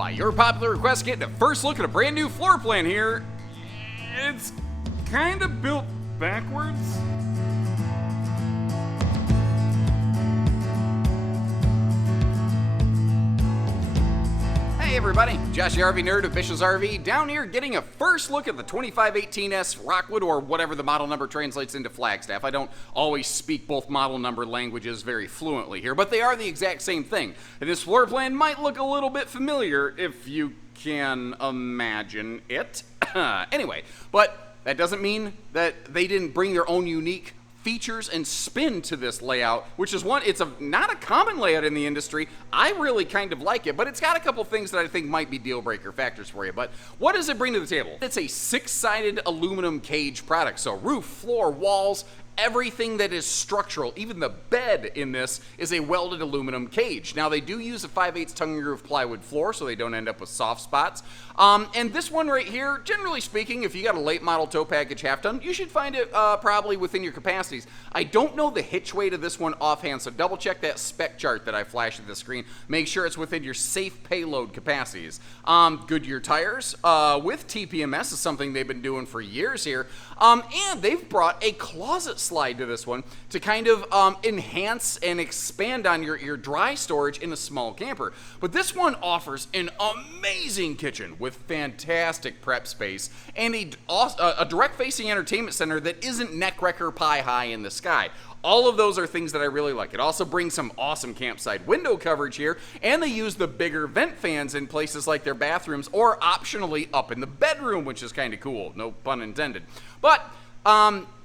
by your popular request, getting a first look at a brand new floor plan here. It's kind of built backwards. Hey everybody, Josh the RV Nerd of Bish's RV, down here getting a first look at the 2518S Rockwood, or whatever the model number translates into Flagstaff. I don't always speak both model number languages very fluently here, but they are the exact same thing. And this floor plan might look a little bit familiar if you can imagine it. Anyway, but that doesn't mean that they didn't bring their own unique features and spin to this layout, which is it's not a common layout in the industry. I really kind of like it, but it's got a couple things that I think might be deal breaker factors for you. But what does it bring to the table? It's a 6-sided aluminum cage product, so roof, floor, walls, everything that is structural, even the bed in this, is a welded aluminum cage. Now, they do use a 5/8 tongue groove plywood floor, so they don't end up with soft spots. And this one right here, generally speaking, if you got a late model tow package half ton, you should find it probably within your capacities. I don't know the hitch weight of this one offhand, so double check that spec chart that I flashed at the screen. Make sure it's within your safe payload capacities. Goodyear tires with TPMS is something they've been doing for years here. And they've brought a closet slide to this one to kind of enhance and expand on your dry storage in a small camper. But this one offers an amazing kitchen with fantastic prep space and a direct-facing entertainment center that isn't neck-wrecker pie high in the sky. All of those are things that I really like. It also brings some awesome campsite window coverage here, and they use the bigger vent fans in places like their bathrooms or optionally up in the bedroom, which is kind of cool. No pun intended. But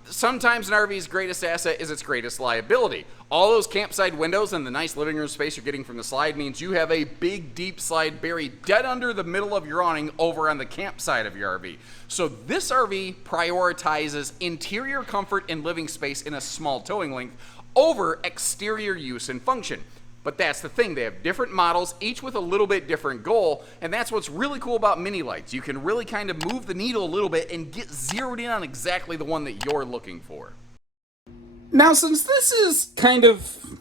sometimes an RV's greatest asset is its greatest liability. All those campsite windows and the nice living room space you're getting from the slide means you have a big, deep slide buried dead under the middle of your awning over on the campsite of your RV. So this RV prioritizes interior comfort and living space in a small towing length over exterior use and function. But that's the thing, they have different models, each with a little bit different goal, and that's what's really cool about mini lights. You can really kind of move the needle a little bit and get zeroed in on exactly the one that you're looking for. Now, since this is kind of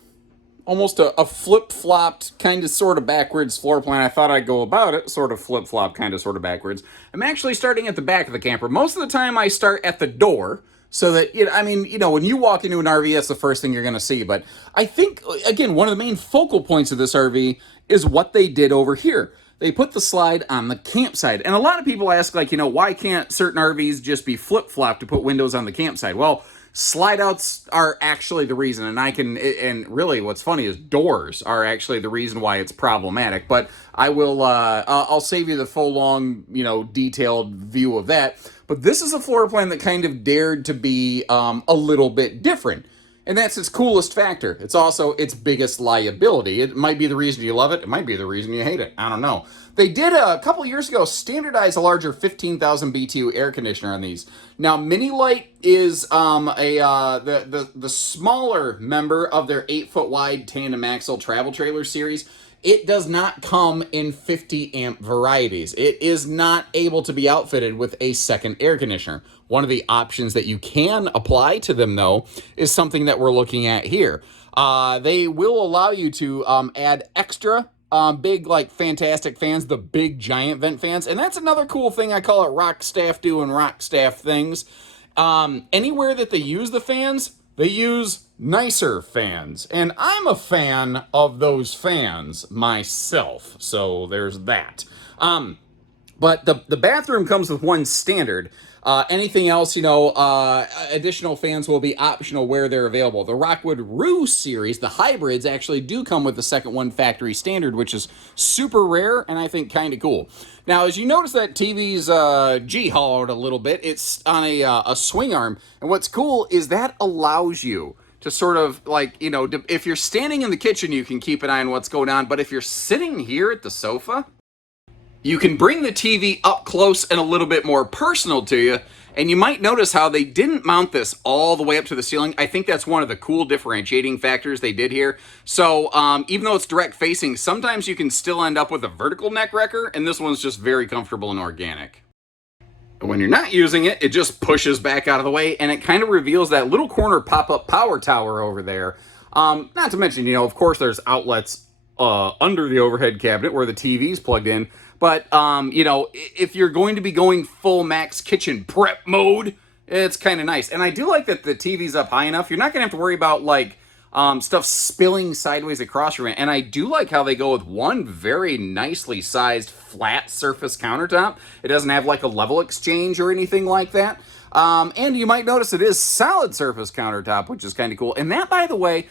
almost a flip-flopped, kind of sort of backwards floor plan, I thought I'd go about it sort of flip-flop, kind of sort of backwards. I'm actually starting at the back of the camper. Most of the time I start at the door, so that, when you walk into an RV, that's the first thing you're going to see. But I think, again, one of the main focal points of this RV is what they did over here. They put the slide on the campsite. And a lot of people ask, why can't certain RVs just be flip-flopped to put windows on the campsite? Well, slide outs are actually the reason, and really what's funny is doors are actually the reason why it's problematic. But I'll save you the full long, detailed view of that. But this is a floor plan that kind of dared to be a little bit different. And that's its coolest factor. It's also its biggest liability. It might be the reason you love it. It might be the reason you hate it. I don't know. They did a couple of years ago standardize a larger 15,000 BTU air conditioner on these. Now, Mini Light is the smaller member of their 8-foot wide tandem axle travel trailer series. It does not come in 50 amp varieties. It is not able to be outfitted with a second air conditioner. One of the options that you can apply to them, though, is something that we're looking at here. They will allow you to add extra big, fantastic fans, the big giant vent fans. And that's another cool thing. I call it rock staff doing rock staff things. Anywhere that they use the fans, they use nicer fans, and I'm a fan of those fans myself, so there's that. But the bathroom comes with one standard. Anything else, additional fans will be optional where they're available. The Rockwood Roo series, the hybrids, actually do come with the second one factory standard, which is super rare and I think kind of cool. Now, as you notice, that TV's G-hollowed a little bit. It's on a swing arm, and what's cool is that allows you to sort of if you're standing in the kitchen, you can keep an eye on what's going on, but if you're sitting here at the sofa, you can bring the TV up close and a little bit more personal to you, and you might notice how they didn't mount this all the way up to the ceiling. I think that's one of the cool differentiating factors they did here. So even though it's direct facing, sometimes you can still end up with a vertical neck wrecker, and this one's just very comfortable and organic. When you're not using it, it just pushes back out of the way, and it kind of reveals that little corner pop-up power tower over there. Not to mention, of course, there's outlets under the overhead cabinet where the TV's plugged in. But, if you're going to be going full max kitchen prep mode, it's kind of nice. And I do like that the TV's up high enough. You're not going to have to worry about, stuff spilling sideways across your room. And I do like how they go with one very nicely sized flat surface countertop. It doesn't have, a level exchange or anything like that. And you might notice it is solid surface countertop, which is kind of cool. And that, by the way,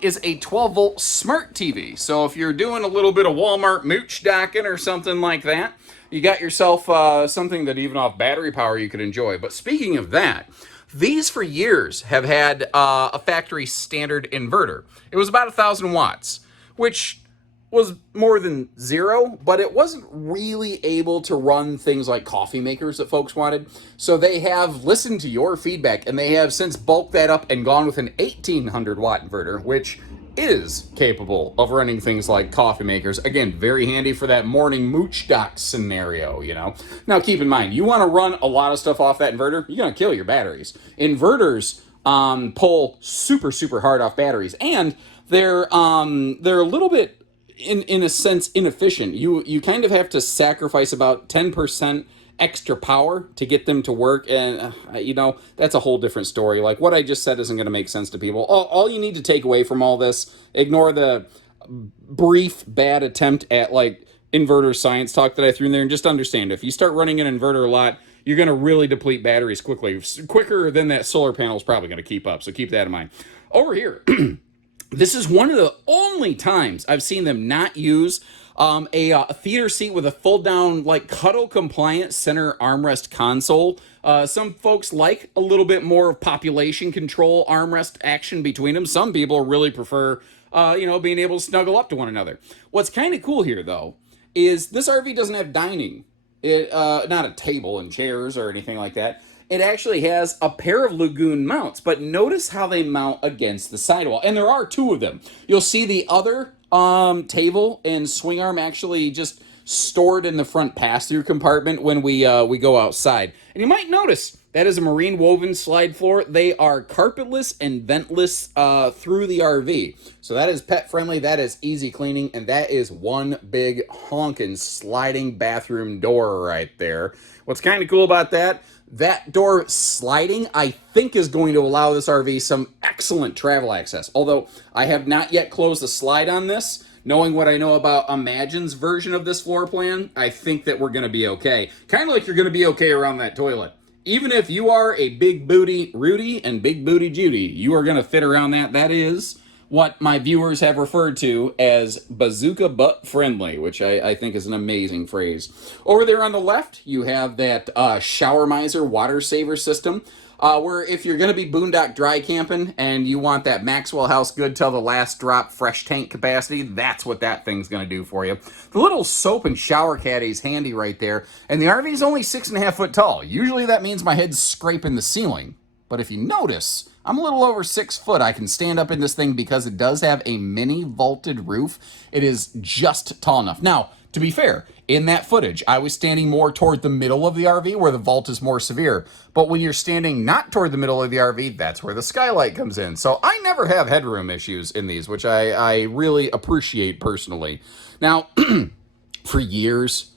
is a 12-volt smart TV. So if you're doing a little bit of Walmart mooch docking or something like that, you got yourself something that even off battery power you could enjoy. But speaking of that, these for years have had a factory standard inverter. It was about 1,000 watts, which was more than zero, but it wasn't really able to run things like coffee makers that folks wanted. So they have listened to your feedback, and they have since bulked that up and gone with an 1,800 watt inverter, which is capable of running things like coffee makers. Again, very handy for that morning mooch dock scenario, Now keep in mind, you want to run a lot of stuff off that inverter, you're going to kill your batteries. Inverters pull super, super hard off batteries, and they're a little bit in a sense inefficient. You kind of have to sacrifice about 10% extra power to get them to work, and that's a whole different story. Like what I just said isn't going to make sense to people. All you need to take away from all this, ignore the brief bad attempt at inverter science talk that I threw in there, and just understand if you start running an inverter a lot, you're going to really deplete batteries quicker than that solar panel is probably going to keep up. So keep that in mind. Over here, this is one of the only times I've seen them not use a theater seat with a fold-down, cuddle-compliant center armrest console. Some folks like a little bit more population control armrest action between them. Some people really prefer, being able to snuggle up to one another. What's kind of cool here, though, is this RV doesn't have dining. Not a table and chairs or anything like that. It actually has a pair of Lagoon mounts, but notice how they mount against the sidewall. And there are two of them. You'll see the other table and swing arm actually just stored in the front pass-through compartment when we go outside. And you might notice that is a marine woven slide floor. They are carpetless and ventless through the RV. So that is pet friendly, that is easy cleaning, and that is one big honking sliding bathroom door right there. What's kind of cool about that door sliding, I think, is going to allow this RV some excellent travel access. Although I have not yet closed the slide on this, knowing what I know about Imagine's version of this floor plan, I think that we're going to be okay. Kind of like you're going to be okay around that toilet. Even if you are a big booty Rudy and big booty Judy, you are going to fit around that. That is what my viewers have referred to as bazooka butt friendly, which I think is an amazing phrase. Over there on the left, you have that shower miser water saver system, where if you're going to be boondock dry camping and you want that Maxwell House good till the last drop fresh tank capacity, that's what that thing's going to do for you. The little soap and shower caddy is handy right there, and the RV is only 6.5 foot tall. Usually that means my head's scraping the ceiling. But if you notice, I'm a little over 6 foot. I can stand up in this thing because it does have a mini vaulted roof. It is just tall enough. Now, to be fair, in that footage, I was standing more toward the middle of the RV where the vault is more severe. But when you're standing not toward the middle of the RV, that's where the skylight comes in. So I never have headroom issues in these, which I really appreciate personally. Now, for years,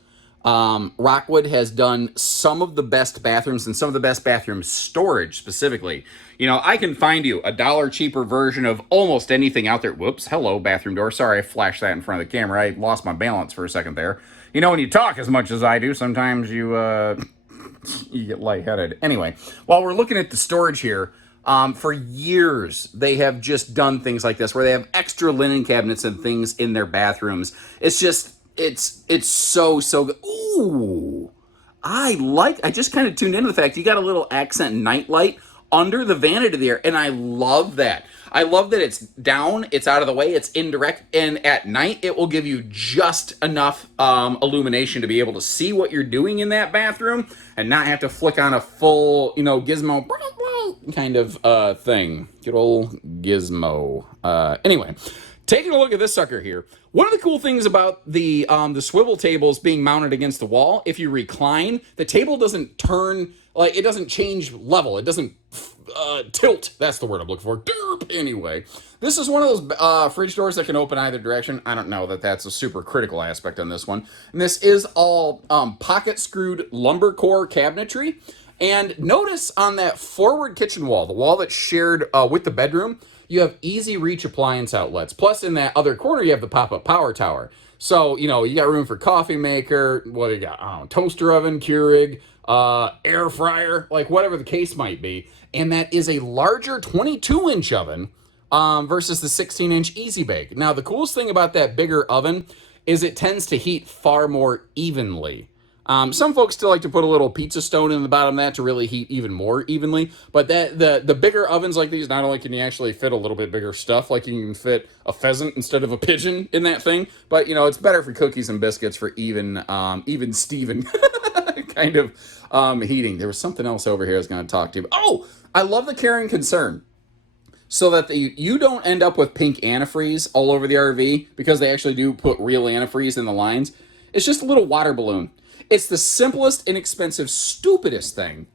Rockwood has done some of the best bathrooms and some of the best bathroom storage specifically. I can find you $1 cheaper version of almost anything out there. Whoops, hello, bathroom door. Sorry, I flashed that in front of the camera. I lost my balance for a second there. When you talk as much as I do, sometimes you get lightheaded. Anyway, while we're looking at the storage here, for years, they have just done things like this where they have extra linen cabinets and things in their bathrooms. It's just, it's so good. Ooh, I just kind of tuned into the fact you got a little accent night light under the vanity there, and I love that. I love that it's down, it's out of the way, it's indirect, and at night it will give you just enough illumination to be able to see what you're doing in that bathroom and not have to flick on a full, gizmo kind of thing. Good old gizmo. Anyway, Taking a look at this sucker here, one of the cool things about the swivel tables being mounted against the wall, if you recline, the table doesn't turn, like, it doesn't change level. It doesn't tilt. That's the word I'm looking for. Derp. Anyway, this is one of those fridge doors that can open either direction. I don't know that that's a super critical aspect on this one. And this is all pocket screwed lumber core cabinetry. And notice on that forward kitchen wall, the wall that's shared with the bedroom, you have easy reach appliance outlets. Plus, in that other corner, you have the pop-up power tower. So, you know, you got room for coffee maker, what do you got? I don't know, toaster oven, Keurig, air fryer, like whatever the case might be. And that is a larger 22-inch oven versus the 16-inch Easy Bake. Now, the coolest thing about that bigger oven is it tends to heat far more evenly. Some folks still like to put a little pizza stone in the bottom of that to really heat even more evenly. But the bigger ovens like these, not only can you actually fit a little bit bigger stuff, like you can fit a pheasant instead of a pigeon in that thing, but you know, it's better for cookies and biscuits for even Steven kind of heating. There was something else over here I was going to talk to you about. Oh, I love the care and concern. So that you don't end up with pink antifreeze all over the RV, because they actually do put real antifreeze in the lines. It's just a little water balloon. It's the simplest, inexpensive, stupidest thing.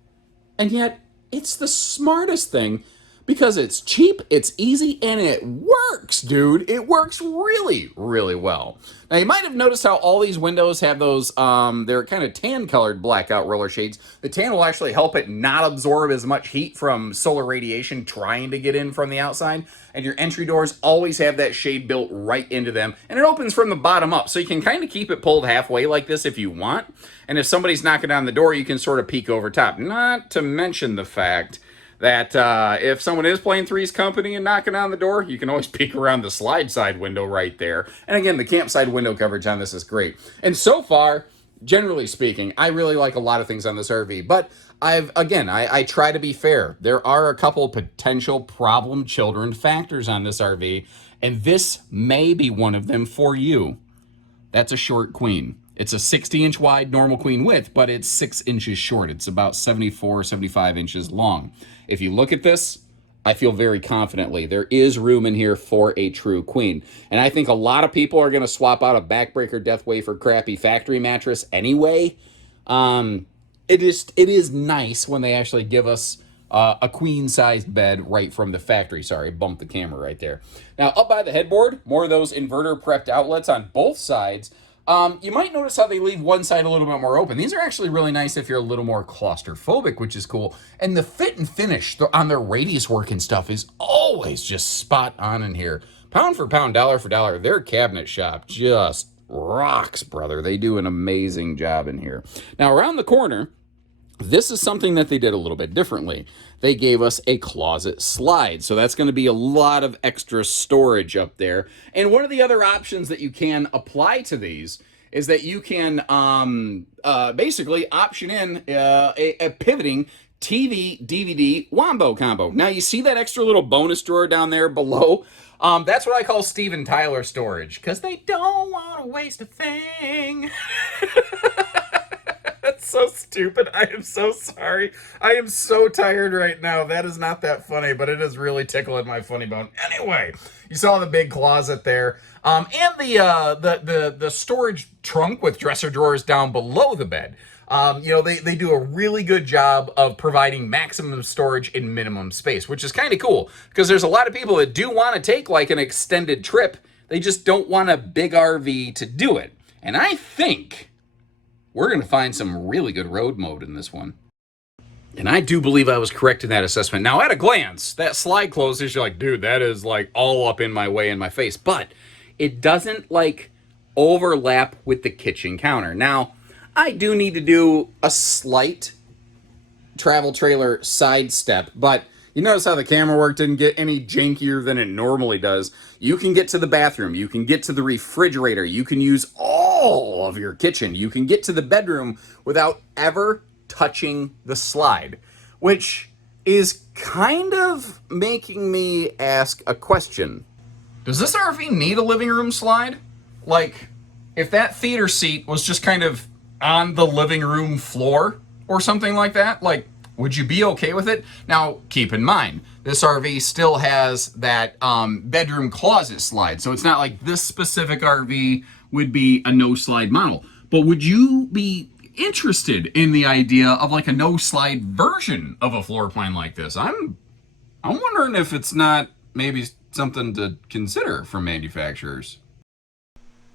And yet, it's the smartest thing because it's cheap, it's easy, and it works, dude. It works really, really well. Now, you might have noticed how all these windows have those, they're kind of tan-colored blackout roller shades. The tan will actually help it not absorb as much heat from solar radiation trying to get in from the outside. And your entry doors always have that shade built right into them. And it opens from the bottom up, so you can kind of keep it pulled halfway like this if you want. And if somebody's knocking on the door, you can sort of peek over top. Not to mention the fact that if someone is playing Three's Company and knocking on the door, you can always peek around the slide side window right there. And again, the campside window coverage on this is great. And so far, generally speaking, I really like a lot of things on this RV. But I try to be fair. There are a couple potential problem children factors on this RV, and this may be one of them for you. That's a short queen. It's a 60-inch wide normal queen width, but it's 6 inches short. It's about 74, 75 inches long. If you look at this, I feel very confidently there is room in here for a true queen. And I think a lot of people are going to swap out a backbreaker Deathway for crappy factory mattress anyway. It is nice when they actually give us a queen-sized bed right from the factory. Sorry, bumped the camera right there. Now, up by the headboard, more of those inverter prepped outlets on both sides. You might notice how they leave one side a little bit more open. These are actually really nice if you're a little more claustrophobic, which is cool. And the fit and finish on their radius work and stuff is always just spot on in here. Pound for pound, dollar for dollar, their cabinet shop just rocks, brother. They do an amazing job in here. Now, around the corner, this is something that they did a little bit differently. They gave us a closet slide. So that's going to be a lot of extra storage up there. And one of the other options that you can apply to these is that you can basically option in a pivoting TV, DVD, wombo combo. Now you see that extra little bonus drawer down there below? That's what I call Steven Tyler storage, because they don't want to waste a thing. That's so stupid. I am so sorry. I am so tired right now. That is not that funny, but it is really tickling my funny bone. Anyway, you saw the big closet there. And the storage trunk with dresser drawers down below the bed. They do a really good job of providing maximum storage in minimum space, which is kind of cool because there's a lot of people that do want to take like an extended trip. They just don't want a big RV to do it. And I think we're going to find some really good road mode in this one. And I do believe I was correct in that assessment. Now, at a glance, that slide closes, you're like, dude, that is like all up in my way in my face. But it doesn't like overlap with the kitchen counter. Now, I do need to do a slight travel trailer sidestep, but you notice how the camera work didn't get any jankier than it normally does. You can get to the bathroom. You can get to the refrigerator. You can use all of your kitchen. You can get to the bedroom without ever touching the slide, which is kind of making me ask a question. Does this RV need a living room slide? Like, if that theater seat was just kind of on the living room floor or something like that, like, would you be okay with it? Now, keep in mind, this RV still has that bedroom closet slide. So it's not like this specific RV would be a no slide model. But would you be interested in the idea of like a no slide version of a floor plan like this? I'm wondering if it's not maybe something to consider from manufacturers.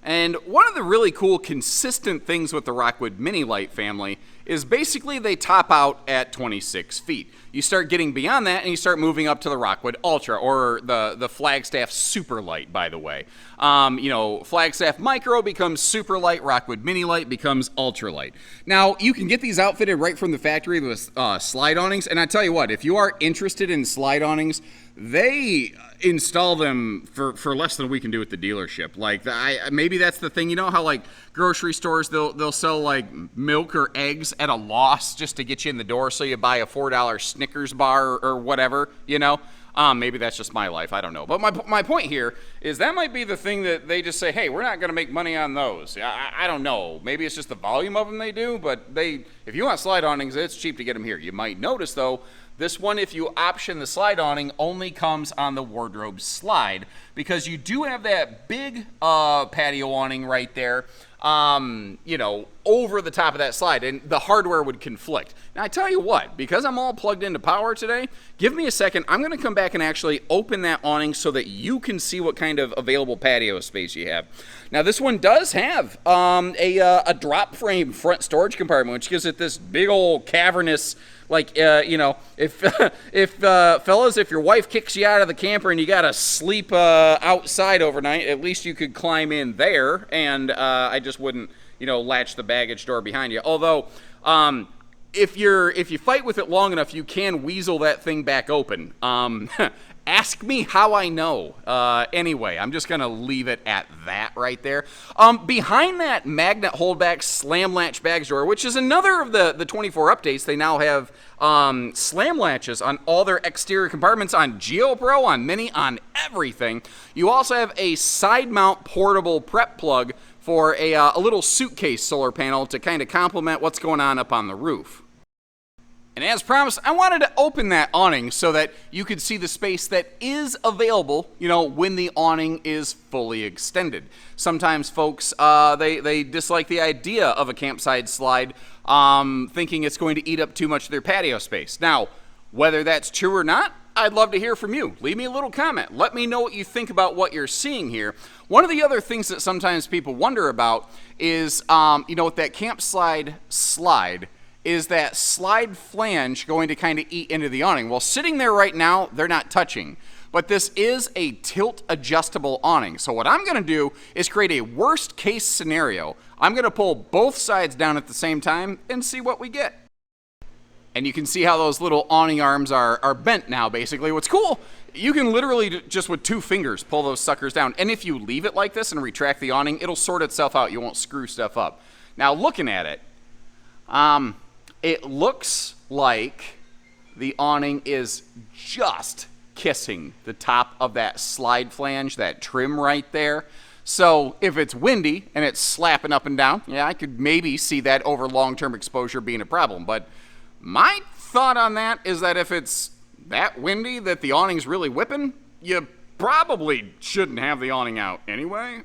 And one of the really cool consistent things with the Rockwood Mini Light family is basically they top out at 26 feet. You start getting beyond that and you start moving up to the Rockwood Ultra, or the Flagstaff Super Light, by the way. You know, Flagstaff Micro becomes Super Light, Rockwood Mini Light becomes Ultra Light. Now, you can get these outfitted right from the factory with slide awnings, and I tell you what, if you are interested in slide awnings, they install them for less than we can do at the dealership. Like, maybe that's the thing. You know how like grocery stores, they'll sell like milk or eggs at a loss just to get you in the door, so you buy a $4 Snickers bar or whatever, you know? Maybe that's just my life, I don't know. But my point here is that might be the thing that they just say, hey, we're not going to make money on those. I don't know. Maybe it's just the volume of them they do, but if you want slide awnings, it's cheap to get them here. You might notice, though, this one, if you option the slide awning, only comes on the wardrobe slide, because you do have that big patio awning right there, you know, over the top of that slide, and the hardware would conflict. Now, I tell you what, because I'm all plugged into power today, give me a second. I'm going to come back and actually open that awning so that you can see what kind of available patio space you have. Now, this one does have a drop frame front storage compartment, which gives it this big old cavernous, like, you know, if fellas, if your wife kicks you out of the camper and you got to sleep outside overnight, at least you could climb in there, and I just wouldn't, you know, latch the baggage door behind you. Although, if you fight with it long enough, you can weasel that thing back open. Ask me how I know. Anyway, I'm just going to leave it at that right there. Behind that magnet holdback slam latch baggage door, which is another of the 24 updates, they now have slam latches on all their exterior compartments, on GeoPro, on Mini, on everything. You also have a side mount portable prep plug for a little suitcase solar panel to kind of complement what's going on up on the roof. And as promised, I wanted to open that awning so that you could see the space that is available, you know, when the awning is fully extended. Sometimes folks, they dislike the idea of a campsite slide, thinking it's going to eat up too much of their patio space. Now, whether that's true or not, I'd love to hear from you. Leave me a little comment. Let me know what you think about what you're seeing here. One of the other things that sometimes people wonder about is, you know, with that campsite slide, is that slide flange going to kind of eat into the awning? Well, sitting there right now, they're not touching. But this is a tilt adjustable awning. So what I'm going to do is create a worst case scenario. I'm going to pull both sides down at the same time and see what we get. And you can see how those little awning arms are bent now, basically. What's cool, you can literally just with 2 fingers pull those suckers down. And if you leave it like this and retract the awning, it'll sort itself out. You won't screw stuff up. Now, looking at it, it looks like the awning is just kissing the top of that slide flange, that trim right there. So if it's windy and it's slapping up and down, yeah, I could maybe see that over long-term exposure being a problem. But my thought on that is that if it's that windy that the awning's really whipping, you probably shouldn't have the awning out anyway.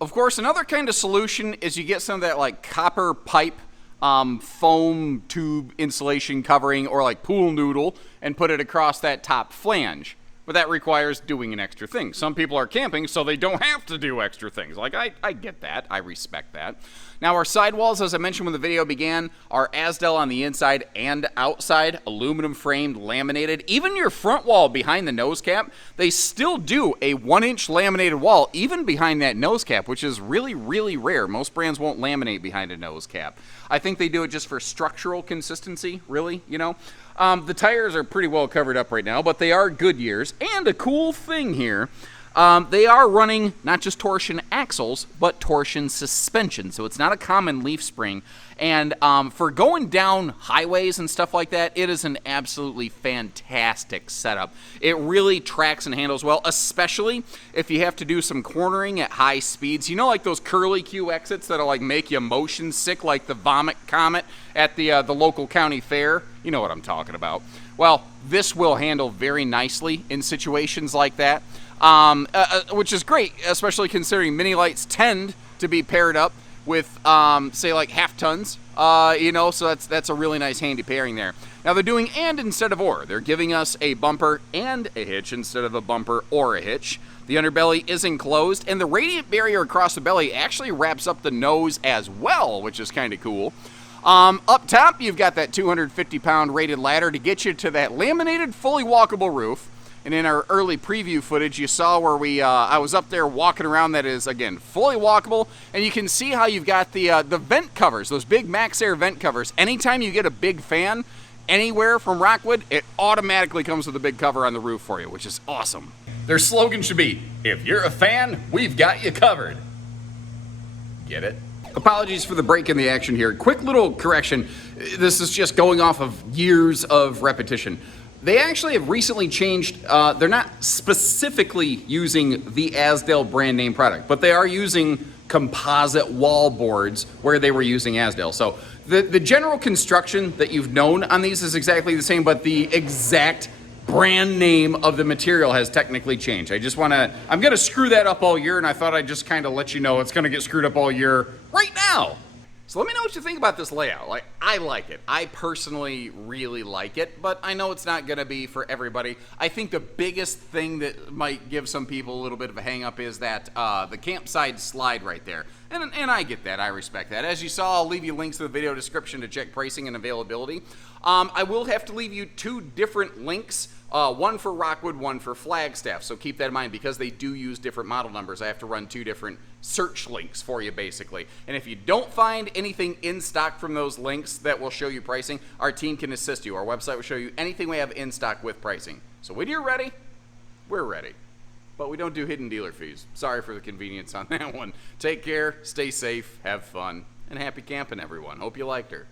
Of course, another kind of solution is you get some of that like copper pipe foam tube insulation covering, or like pool noodle, and put it across that top flange. But that requires doing an extra thing. Some people are camping, so they don't have to do extra things. Like, I get that. I respect that. Now, our sidewalls, as I mentioned when the video began, are Asdel on the inside and outside, aluminum framed, laminated. Even your front wall behind the nose cap, they still do a 1-inch laminated wall, even behind that nose cap, which is really, really rare. Most brands won't laminate behind a nose cap. I think they do it just for structural consistency, really, you know. The tires are pretty well covered up right now, but they are Goodyears. And a cool thing here, They are running not just torsion axles, but torsion suspension, so it's not a common leaf spring. And for going down highways and stuff like that, it is an absolutely fantastic setup. It really tracks and handles well, especially if you have to do some cornering at high speeds. You know, like those curly Q exits that'll like make you motion sick, like the Vomit Comet at the local county fair? You know what I'm talking about. Well, this will handle very nicely in situations like that, which is great, especially considering mini lights tend to be paired up with, say, like half tons, so that's a really nice handy pairing there. Now they're doing and instead of or. They're giving us a bumper and a hitch instead of a bumper or a hitch. The underbelly is enclosed, and the radiant barrier across the belly actually wraps up the nose as well, which is kind of cool. Up top, you've got that 250-pound rated ladder to get you to that laminated, fully walkable roof. And in our early preview footage, you saw where I was up there walking around. That is, again, fully walkable. And you can see how you've got the vent covers, those big Max Air vent covers. Anytime you get a big fan anywhere from Rockwood, it automatically comes with a big cover on the roof for you, which is awesome. Their slogan should be, if you're a fan, we've got you covered. Get it? Apologies for the break in the action here. Quick little correction. This is just going off of years of repetition. They actually have recently changed, they're not specifically using the Asdale brand name product, but they are using composite wall boards where they were using Asdale. So the general construction that you've known on these is exactly the same, but the exact brand name of the material has technically changed. I'm gonna screw that up all year, and I thought I'd just kind of let you know it's gonna get screwed up all year right now. So let me know what you think about this layout. Like, I like it. I personally really like it, but I know it's not gonna be for everybody. I think the biggest thing that might give some people a little bit of a hang up is that the campsite slide right there. And I get that, I respect that. As you saw, I'll leave you links to the video description to check pricing and availability. I will have to leave you two different links, one for Rockwood, one for Flagstaff, so keep that in mind because they do use different model numbers. I have to run two different search links for you, basically. And if you don't find anything in stock from those links that will show you pricing, our team can assist you. Our website will show you anything we have in stock with pricing. So when you're ready, we're ready. But we don't do hidden dealer fees. Sorry for the convenience on that one. Take care, stay safe, have fun, and happy camping, everyone. Hope you liked her.